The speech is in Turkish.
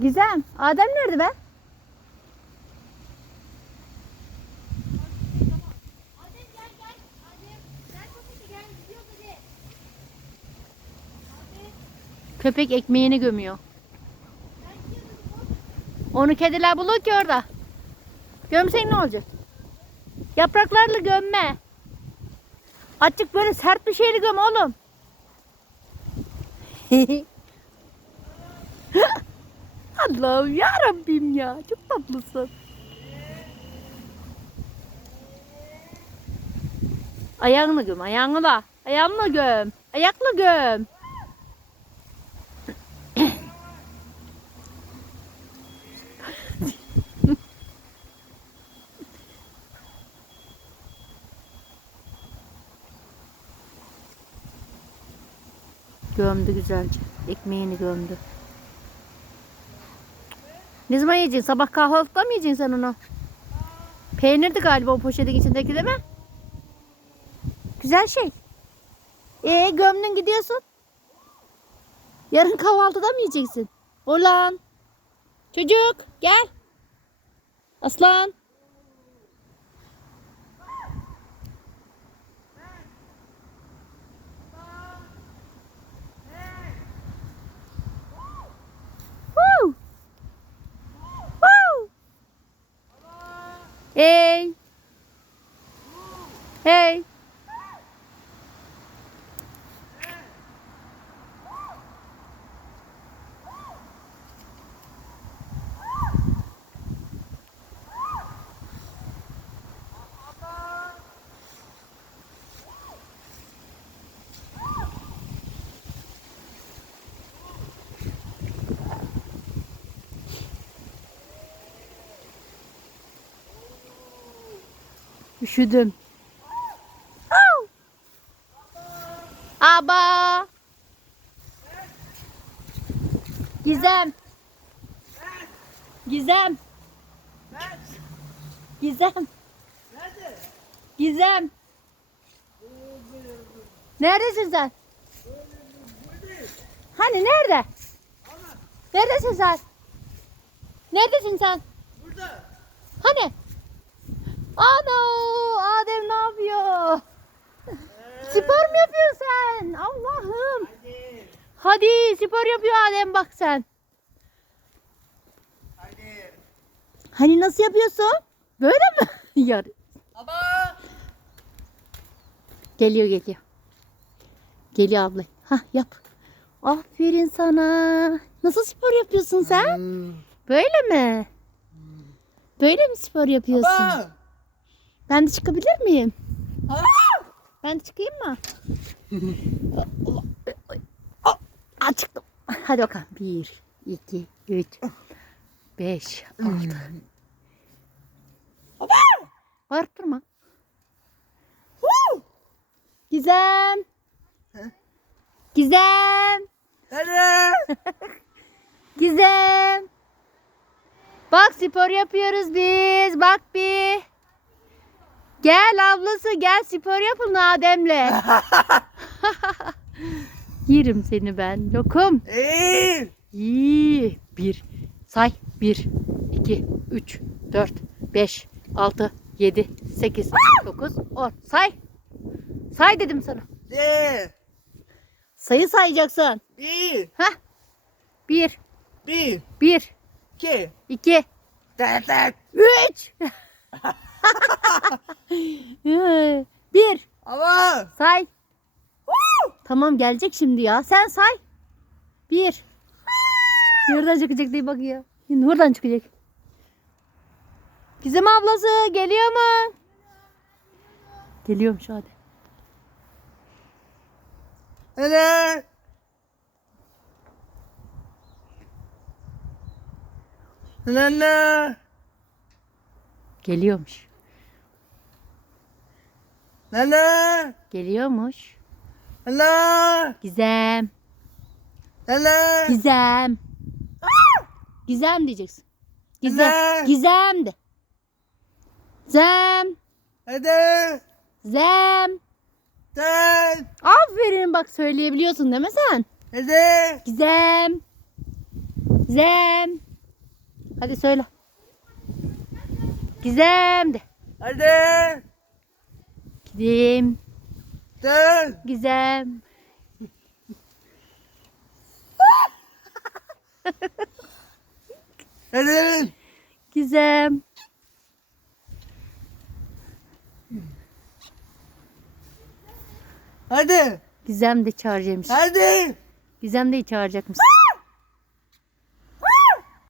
Gizem. Adem nerede be? Köpek ekmeğini gömüyor. Onu kediler bulur ki orada. Gömsen ne olacak? Yapraklarla gömme. Açık böyle sert bir şeyle göm oğlum. Allah'ım ya ya. Çok tatlısın. Ayağını göm, ayağını da. Ayağını göm. Ayakla göm. Gömdü güzelce. Ekmeğini gömdü. Ne zaman yiyeceksin? Sabah kahvaltıda mı yiyeceksin sen onu? Peynirdi galiba o poşetin içindeki değil mi? Güzel şey. Ee gömdün gidiyorsun. Yarın kahvaltıda mı yiyeceksin? Olan. Çocuk gel. Aslan. Hey. Hey. Üşüdüm. Aba. Gizem. Gizem. Gizem. Gizem. Neredesin sen? Hani nerede? Neredesin sen? Neredesin sen? Burada. Hani? Ana Adem ne yapıyor? Spor mu yapıyorsun sen? Allah'ım. Hadi. Hadi spor yapıyor Adem bak sen. Hadi. Hani nasıl yapıyorsun? Böyle mi? Yar. Baba. Geliyor geliyor. Geliyor abla. Hah yap. Aferin sana. Nasıl spor yapıyorsun sen? Böyle mi? Böyle mi spor yapıyorsun? Baba. Ben de çıkabilir miyim? Ben de çıkayım mı? Aa, çıktım. Hadi bakalım. Bir, iki, üç, beş, altı. Bağırıp durma. Gizem. Gizem. Gizem. Bak spor yapıyoruz biz. Bak bir. Gel ablası gel spor yapın Adem'le. Yerim seni ben. Lokum. İyi. İyi. Bir. Say. Bir. iki, Üç. Dört. Beş. Altı. Yedi. Sekiz. Dokuz. On. Say. Say dedim sana. De. Sayı sayacaksın. Bir. Heh. Bir. Bir. Bir. İki. iki, tak. Üç. Bir. Baba. Say. Tamam gelecek şimdi ya. Sen say. Bir. Nereden çıkacak diye bakıyor. Buradan çıkacak. Gizem ablası geliyor mu? Geliyormuş hadi. Hadi. Nana. Geliyormuş. Nana. Geliyormuş. Nana. Gizem. Nana. Gizem. Gizem diyeceksin. Gizem. Gizem. Gizem de. Zem. Hadi. Zem. Sen. Aferin bak söyleyebiliyorsun değil mi sen? Hadi. Gizem. Zem. Hadi söyle. Gizem de. Hadi. Gideyim. Dön. Gizem. Hadi. Gizem. Hadi. Gizem de çağıracakmış. Hadi. Gizem de çağıracakmış.